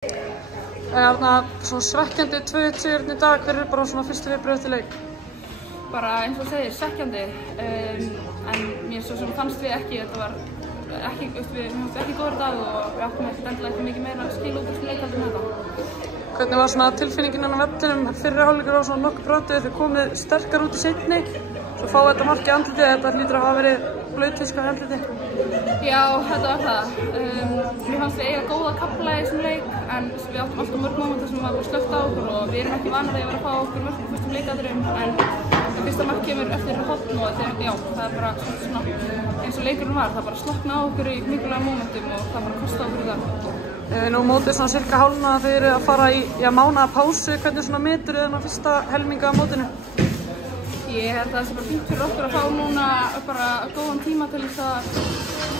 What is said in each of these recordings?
Svona svekkjandi 2-1 sigurinn í dag, hver bara svona fyrstu viðbrögð til leik? Bara eins og segir, svekkjandi, en mér svo sem fannst við ekki, þetta var ekki, við fannst ekki góður dag og við áttum ekkert endilega ekki mikið meira að skila út úr leik heldur en þetta. Hvernig var svona tilfinningin á vellinum? Fyrri hálfleikur var svona nokkuð brotið, þið komið sterkar út í seinni, svo fáið þetta mark í andlitið, þetta hlýtur að hafa verið blautfiskað í andlitið. Já, þetta var það. Mér fannst við eiga góða kafla í þessum leik, en við áttum alltaf mörg mómenta sem var slökkt á okkur og við erum ekki vanar að vera að fá okkur mörg í fyrstum leikatriðum, en fyrsta mark kemur eftir horn og já, það er bara svona eins og leikurinn var, það bara slökkna á okkur í mikilvægum mómentum og það bara kostaði okkur í dag. Nú mótið svona cirka hálfna þeir eru að fara í mánaða pásu, hvernig svona metur þið fyrsta helminga af mótinu? Ég held að það sé bara fínt fyrir okkur að fá núna bara góðan tíma til þess að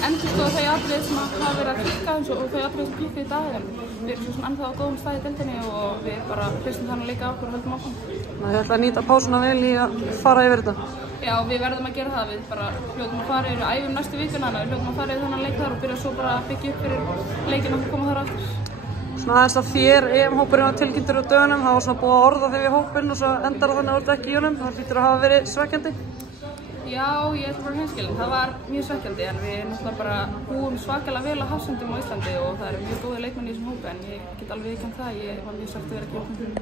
endurskoða þau atriði sem hafa verið að klikka og þau atriði sem klikka í dag. Við erum svo sem ennþá á góðum stað í deildinni og við bara hlustum þannig að leika okkur og höldum áfram. Þið ætla að nýta pásuna vel í að fara yfir þetta? Já, við verðum að gera það. Við bara hljótum að fara yfir æfum næstu vikuna, við hljótum að fara yfir þennan leik þar og byrja svo bara að byggja upp fyrir leikinn og koma þar aftur. Svona aðeins að þér EM-hópurinn var tilkynntur á dögunum, það var svona búið að orða þig við hópinn og svo endar það þannig að þú ert ekki í honum, það hlýtur að hafa verið svekkjandi? Já, ég ætla bara hreinskilin, það var mjög svekkjandi en við náttúrulega bara búum svakalega vel á hafsendum á Íslandi og það eru mjög góðir leikmenn í þessum hópi en ég get alveg viðurkennt það, ég var mjög sátt að vera ekki í hópnum.